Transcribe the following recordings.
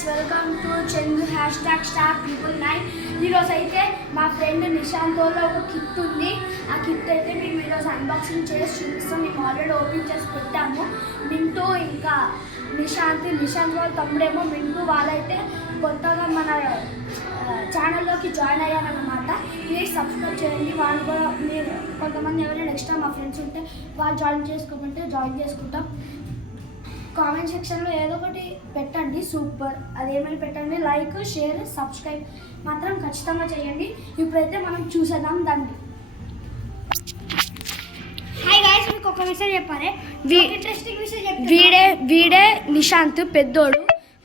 Guys welcome to Chandu #StarPeople9. ఈరోజు అయితే మా ఫ్రెండ్ నిశాంత్లో ఒక కిట్ ఉంది. ఆ కిట్ అయితే మేము ఈరోజు అన్బాక్సింగ్ చేసి చూపిస్తాం. మేము ఆల్రెడీ ఓపెన్ చేసి పెట్టాము. మింటూ ఇంకా నిశాంత్ వాళ్ళ తమ్ముడేమో మింటూ వాళ్ళైతే కొత్తగా మన ఛానల్లోకి జాయిన్ అయ్యారన్నమాట. ప్లీజ్ సబ్స్క్రైబ్ చేయండి. వాళ్ళు కూడా మీరు కొంతమంది ఎవరైనా ఎక్స్ట్రా మా ఫ్రెండ్స్ ఉంటే వాళ్ళు జాయిన్ చేసుకోమంటే జాయిన్ చేసుకుంటాం. కామెంట్ సెక్షన్లో ఏదో ఒకటి పెట్టండి, సూపర్ అదేమైనా పెట్టండి. లైక్, షేర్, సబ్స్క్రైబ్ మాత్రం ఖచ్చితంగా చేయండి. ఇప్పుడైతే మనం చూసేద్దాం దాన్ని. హాయ్ గైస్, మీకు ఒక విషయం చెప్పాలి. ఇంట్రెస్టింగ్ విషయం వీడే నిశాంత్ పెద్దోడు,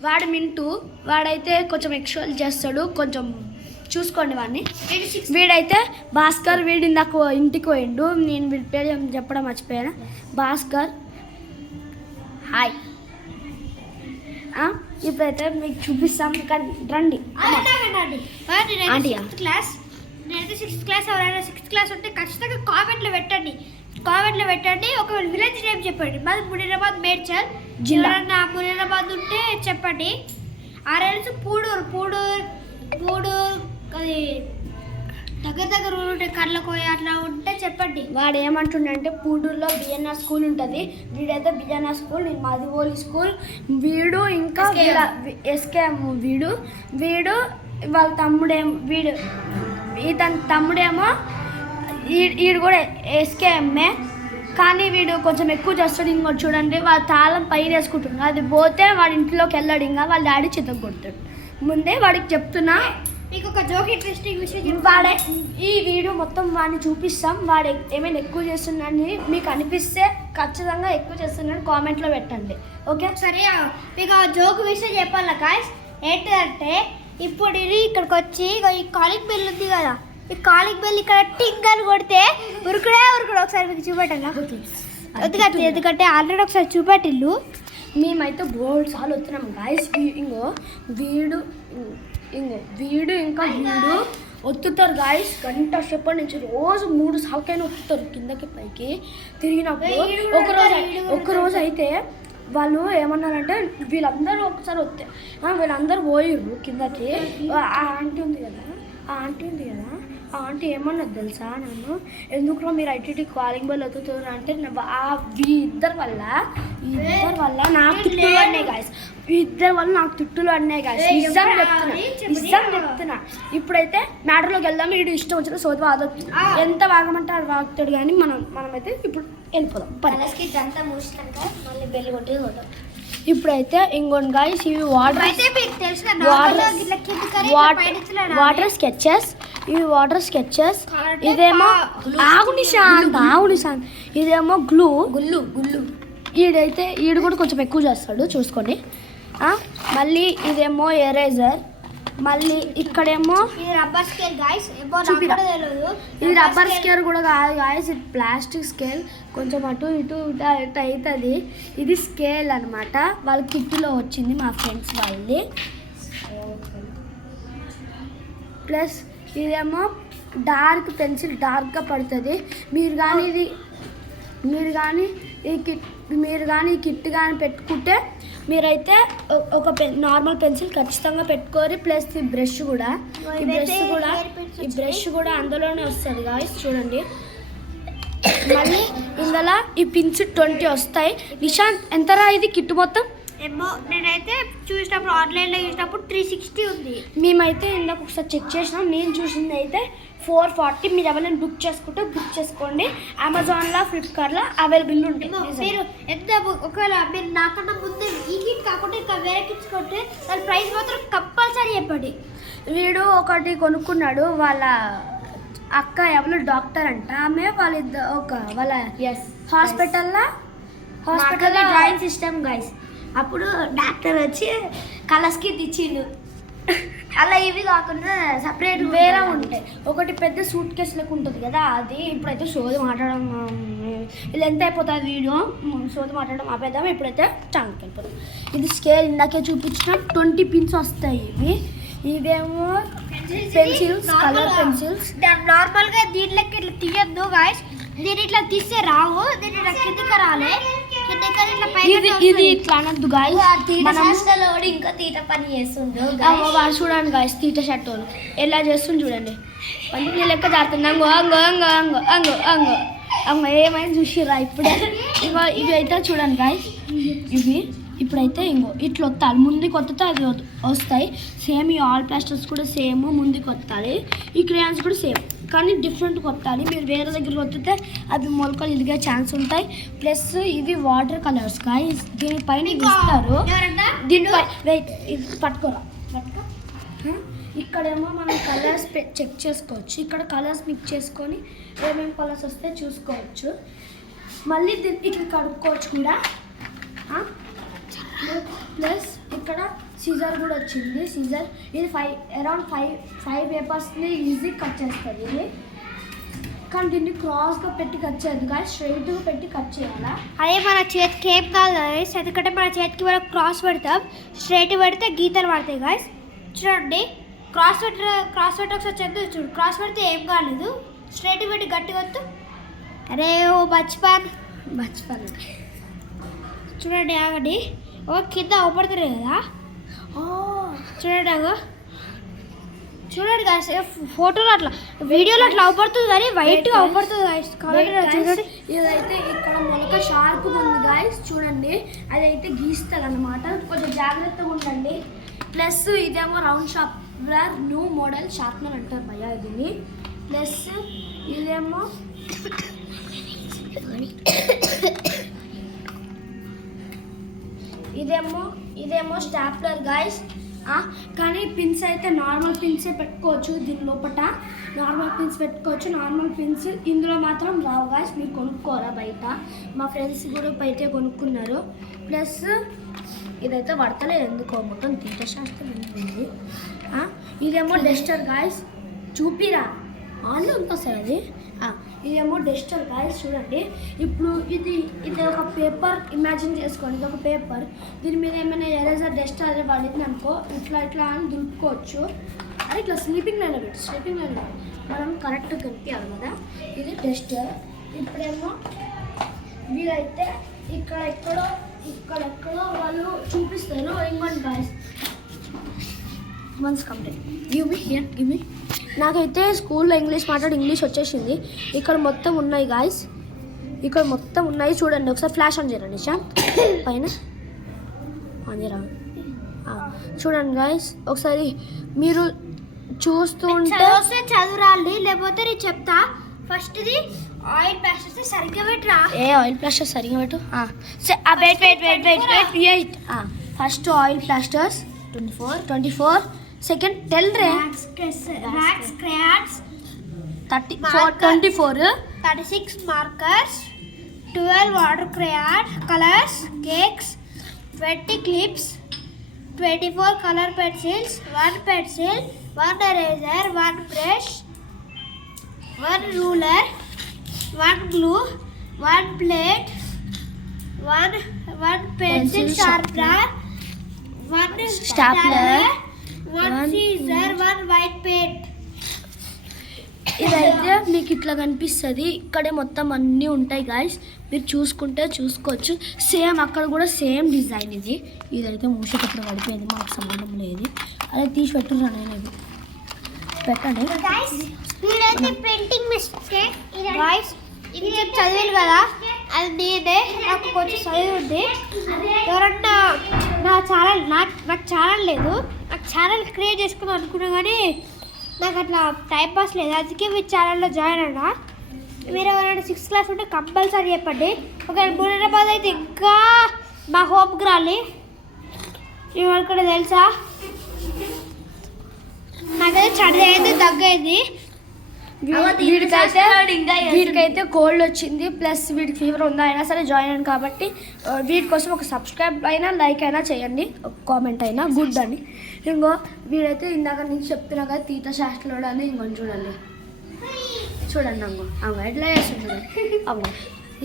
వాడు మింటూ. వాడైతే కొంచెం ఎక్స్ట్రా చేస్తాడు, కొంచెం చూసుకోండి వాడిని. వీడైతే భాస్కర్. వీడి నాకు ఇంటికి పోయిండు. నేను వీడి పేరు చెప్పడం మర్చిపోయాను. భాస్కర్ హాయ్. ఇప్పుడైతే మీకు చూపిస్తాం, రండి. నేనైతే 6th క్లాస్. ఎవరైనా 6th క్లాస్ ఉంటే ఖచ్చితంగా కామెంట్లో పెట్టండి. ఒకవేళ విలేజ్ నేమ్ చెప్పండి. మాది మునీరాబాద్ మేడ్చల్ జిల్లా. మునీరాబాద్ ఉంటే చెప్పండి. ఆర్ఎల్స్ పూడూరు అది దగ్గర ఉంటే కళ్ళకోయ అట్లా ఉంటే చెప్పండి. వాడు ఏమంటుండంటే పూడూరులో బిఎన్ఆర్ స్కూల్ ఉంటుంది. వీడైతే బిఎన్ఆర్ స్కూల్, నేను మధువోలి స్కూల్. వీడు ఇంకా ఎస్కేఎం. వీడు వాళ్ళ ఇతని తమ్ముడేమో వీడు కూడా ఎస్కేఎంఏ, కానీ వీడు కొంచెం ఎక్కువ చేస్తాడు. ఇంకోటి చూడండి, వాళ్ళ తాళం పైన వేసుకుంటున్నాడు. అది పోతే వాడి ఇంట్లోకి వెళ్ళాడు. ఇంకా వాళ్ళ డాడీ చిత్తం కొడతాడు. ముందే వాడికి చెప్తున్నా. మీకు ఒక జోక్ ఇంట్రెస్టింగ్ విషయం. వాడే ఈ వీడియో మొత్తం వాడిని చూపిస్తాం. వాడు ఏమైనా ఎక్కువ చేస్తున్నాడని మీకు అనిపిస్తే ఖచ్చితంగా ఎక్కువ చేస్తున్నాడు కామెంట్లో పెట్టండి. ఓకే సరే, మీకు ఆ జోక్ విషయం చెప్పాలా గాయ్స్. ఏంటంటే ఇప్పుడు ఇది ఇక్కడికి వచ్చి ఈ కాలింగ్ బెల్ ఉంది కదా, ఈ కాలింగ్ బెల్ ఇక్కడ టింగ్ అని కొడితే ఉరుకుడే ఒకసారి మీకు చూపెట్టాలా? ఎందుకంటే ఆల్రెడీ ఒకసారి చూపెట్టిల్లు. మేమైతే బోల్డ్ సార్లు వస్తున్నాం గాయస్. వీడు ఇంకా ఒత్తుతారు గాయస్. గంట సేపటి నుంచి రోజు 3 సార్లకైనా ఒత్తుతారు కిందకి పైకి తిరిగినప్పుడు. ఒకరోజు అయితే వాళ్ళు ఏమన్నారంటే వీళ్ళందరూ ఒకసారి వస్తే వీళ్ళందరూ పోయిర్రు కిందకి. ఆ ఆంటీ ఉంది కదా, ఆ ఆంటీ ఏమన్నది తెలుసా? నన్ను ఎందుకు మీరు ఐటీటీ కాలింగ్ బెల్ వత్తుతున్నారు అంటే ఇద్దరు వల్ల నాకు తిట్టులు అన్నాయి గాయస్. నాకు తిట్టులు అన్నాయి గాయస్. నిజం చెప్తున్నా. ఇప్పుడైతే మ్యాటర్లోకి వెళ్దాం. వీడు ఇష్టం వచ్చిన సోది వాదొచ్చు, ఎంత వాగమంటే అది వాగుతాడు. కానీ మనమైతే ఇప్పుడు వెళ్ళిపోదాం. మళ్ళీ బెల్ కొట్టి పోతాం. ఇప్పుడైతే ఇంకోటి గాయస్, ఇవి వాటర్ స్కెచెస్. ఇదేమో ఆగు నిశాంత్. ఇదేమో గుల్లు. ఈడు కూడా కొంచెం ఎక్కువ చేస్తాడు, చూసుకోండి. మళ్ళీ ఇదేమో ఎరేజర్. మళ్ళీ ఇక్కడేమో రబ్బర్ స్కేల్ గాయ్స్. ఇది రబ్బర్ స్కేల్ కూడా కాదు గాయస్, ఇది ప్లాస్టిక్ స్కేల్. కొంచెం అటు ఇటు అవుతుంది. ఇది స్కేల్ అనమాట. వాళ్ళ కిట్లో వచ్చింది మా ఫ్రెండ్స్ వాళ్ళది. ప్లస్ ఇదేమో డార్క్ పెన్సిల్, డార్క్గా పడుతుంది. మీరు కానీ ఈ కిట్ కానీ పెట్టుకుంటే మీరైతే ఒక నార్మల్ పెన్సిల్ ఖచ్చితంగా పెట్టుకోరు. ప్లస్ ఈ బ్రష్ కూడా అందులోనే వస్తుంది గాయస్, చూడండి. మళ్ళీ ఇందులో ఈ పిన్స్ 20 వస్తాయి. నిశాంత్ ఎంతరా ఇది కిట్ మొత్తం? ఏమో నేనైతే చూసినప్పుడు ఆన్లైన్లో చూసినప్పుడు 360 ఉంది. మేమైతే ఇందాక ఒకసారి చెక్ చేసినాం. నేను చూసింది అయితే 440. మీరు ఎవరైనా బుక్ చేసుకోండి. అమెజాన్లో, ఫ్లిప్కార్ట్లో అవైలబుల్ ఉంటాయి. మీరు ఎంత ఒకవేళ మీరు నాకన్నా ముందే ఈ కిట్ కాకుండా ఇంకా వేరే కిట్స్ కొంటే దాని ప్రైస్ మాత్రం కంపల్సరీ చెప్పండి. వీడు ఒకటి కొనుక్కున్నాడు. వాళ్ళ అక్క ఎవరు డాక్టర్ అంట. ఆమె వాళ్ళ హాస్పిటల్లో డ్రాయింగ్ సిస్టమ్ గైస్. అప్పుడు డాక్టర్ వచ్చి కలర్స్ కిట్ ఇచ్చిండు. అలా ఇవి కాకుండా సపరేట్ వేరే ఉంటాయి. ఒకటి పెద్ద సూట్ కేసు లెక్క ఉంటుంది కదా, అది. ఇప్పుడైతే సోది మాట్లాడడం వీళ్ళు ఎంత అయిపోతుంది వీడియో. సోది మాట్లాడడం ఆపేద్దాం. ఇప్పుడైతే ఛానల్కి వెళ్ళిపోతాం. ఇది స్కేల్ ఇందాకే చూపించిన 20 పిన్స్ వస్తాయి. ఇవేమో పెన్సిల్స్, కలర్ పెన్సిల్స్. నార్మల్గా దీంట్లోకి ఇట్లా తీయద్దు గాయస్. దీన్ని ఇట్లా తీస్తే రావు. దీన్ని కిందికి కానీ ఇట్లా పైకి ఇది ఇది ఇట్లా అనద్దు గాయస్. ఇంకా తీట పని చేస్తుండు వాడు చూడండి గాయస్, తీట షర్ట్ వాళ్ళు ఎలా చేస్తుంది చూడండి. పని లెక్క దాడుతుంది. అంగో అంగో అంగో అంగో అంగో అంగో అంగో ఏమైంది చూసిరా ఇప్పుడే. ఇవి అయితే చూడండి గాయస్, ఇవి ఇప్పుడైతే ఇంకో ఇట్లా వస్తాయి. ముందుకు వస్తే అది వస్తాయి. సేమ్ ఈ ఆల్ ప్లాస్టర్స్ కూడా సేమ్ ముందుకు వస్తాయి. ఈ క్రేయాన్స్ కూడా సేమ్ కానీ డిఫరెంట్ కొట్టాలి. మీరు వేరే దగ్గర కొట్టితే అవి మొలకలు ఇదిగే ఛాన్స్ ఉంటాయి. ప్లస్ ఇవి వాటర్ కలర్స్ గాయస్, దీనిపైన ఇస్తారు. దీనిపై వెయిట్ ఇది పట్టుకోరా పట్టుకో. ఇక్కడేమో మనం కలర్స్ చెక్ చేసుకోవచ్చు. ఇక్కడ కలర్స్ మిక్స్ చేసుకొని ఏమేమి కలర్స్ వస్తే చూసుకోవచ్చు. మళ్ళీ ఇట్లా కడుక్కోవచ్చు కూడా. ప్లస్ ఇక్కడ సీజర్ కూడా వచ్చింది. సీజర్ ఇది అరౌండ్ ఫైవ్ పేపర్స్ని ఈజీ కట్ చేస్తుంది ఇది. కానీ దీన్ని క్రాస్గా పెట్టి కట్ చేయదు గాయస్, స్ట్రైట్గా పెట్టి కట్ చేయాలా. అదే మన చేతికి ఏం కాదు గాయస్, ఎందుకంటే మన చేతికి మనం క్రాస్ పెడతాం, స్ట్రైట్ పెడితే గీతలు పడతాయి గాయస్. చూడండి క్రాస్ పెట్టి ఒకసారి చెప్తే చూడు, క్రాస్ పెడితే ఏం కాలేదు, స్ట్రైట్ పెట్టి గట్టిగా వద్దు. అరే ఓ బచ్పన్ చూడండి ఆగండి. ఓ కింద అవపడుతుంది కదా, చూడండి అగో చూడండి గాయస్. ఫోటోలో అట్లా వీడియోలో అట్లా అవపడుతుంది కానీ వైట్గా అవపడుతుంది గాయస్. చూడండి ఇదైతే ఇక్కడ మొలక షార్ప్గా ఉంది గాయస్, చూడండి అదైతే గీస్తుంది అనమాట. కొంచెం జాగ్రత్తగా ఉండండి. ప్లస్ ఇదేమో round sharpener, new model sharpener అంటారు భయ్యా దీన్ని. ప్లస్ ఇదేమో ఇదేమో స్టాప్లర్ గాయస్. కానీ పిన్స్ అయితే నార్మల్ పిన్సే పెట్టుకోవచ్చు. దీని లోపల నార్మల్ పిన్స్ పెట్టుకోవచ్చు. నార్మల్ పిన్స్ ఇందులో మాత్రం రావు గాయస్, మీరు కొనుక్కోరా బయట. మా ఫ్రెండ్స్ కూడా బయట కొనుక్కున్నారు. ప్లస్ ఇదైతే పడతలేదు ఎందుకో, మొత్తం తీట శాస్త్రం ఉంది. ఇదేమో డస్టర్ గాయస్, చూపిరా ఆన్లో ఉంటుంది సార్ అది. ఇదేమో డస్టర్ గాయస్, చూడండి. ఇప్పుడు ఇది ఒక పేపర్ ఇమాజిన్ చేసుకోండి. ఇది ఒక పేపర్, దీని మీద ఏమైనా ఎరేజర్ డస్టర్ అదే పడింది అనుకో, ఇట్లా అని దులుపుకోవచ్చు. అది ఇట్లా స్లీపింగ్ లైన్ మనం కరెక్ట్గా కనిపించాలి కదా. ఇది డస్టర్. ఇప్పుడేమో వీరైతే ఇక్కడెక్కడో వాళ్ళు చూపిస్తారు. ఇంకోటి guys, once complete give me. నాకైతే స్కూల్లో ఇంగ్లీష్ వచ్చేసింది. ఇక్కడ మొత్తం ఉన్నాయి గాయస్, ఇక్కడ మొత్తం ఉన్నాయి చూడండి. ఒకసారి ఫ్లాష్ ఆన్ చేయరండి నిషా పైన ఆన్ చేయరా. చూడండి గాయస్, ఒకసారి మీరు చూస్తూ ఉంటే చదువురాలి, లేకపోతే నేను చెప్తా. ఫస్ట్ ఇది ఆయిల్ ప్లాస్టర్స్ సరిగ్గా పెట్టరా. ఆయిల్ ప్లాస్టర్ సరిగ్గా పెట్టు. Wait. First oil plasters 24. Second టెల్ రే wax crayons 24 36 markers 12 water crayon colors cakes 20 clips 24 color pencils 1 pencil 1 eraser 1 brush 1 ruler 1 glue 1 plate 1 pencil sharpener 1 stapler 1 scissor 1 white paint. ఇదైతే మీకు ఇట్లా కనిపిస్తుంది. ఇక్కడే మొత్తం అన్నీ ఉంటాయి గాయస్, మీరు చూసుకోవచ్చు. సేమ్ అక్కడ కూడా సేమ్ డిజైన్. ఇదైతే మూసేటప్పుడు పడిపోయింది, మాకు సంబంధం లేదు. అదే తీసి పెట్టున్నాను నేను, పెట్టండి ప్రింటింగ్ మిస్టేక్ గాయ్స్. ఇది చదివాను కదా, అది నేనే, నాకు కొంచెం చదివి ఉంది. ఎవరన్నా నాకు ఛానల్ లేదు, నాకు ఛానల్ క్రియేట్ చేసుకుందాం అనుకున్నా కానీ నాకు అట్లా టైం పాస్ లేదు. అందుకే మీ ఛానల్లో జాయిన్ అయినా. మీరు ఎవరైనా 6th క్లాస్ ఉంటే కంపల్సరీ చెప్పండి. ఒక మునిరాబాద్ అయితే ఇంకా మా హోమ్కి రాలి. ఇక్కడ తెలుసా, నాకైతే చదివి అయితే దగ్గైంది. వీడికైతే కోల్డ్ వచ్చింది, ప్లస్ వీడికి ఫీవర్ ఉందా, అయినా సరే జాయిన్ అయ్యాను కాబట్టి వీడి కోసం ఒక సబ్స్క్రైబ్ అయినా లైక్ అయినా చేయండి, ఒక కామెంట్ అయినా గుడ్ అని. ఇంకో వీడైతే ఇందాక నుంచి చెప్తున్నా కదా తీట శాస్త్రంలో అని. ఇంకొని చూడండి అంగో ఎట్లా చేస్తుంది. అవును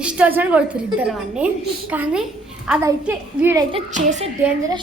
ఇష్టం కొడుతుంది ఇద్దరు అన్నీ. కానీ అదైతే వీడైతే చేసే డేంజరస్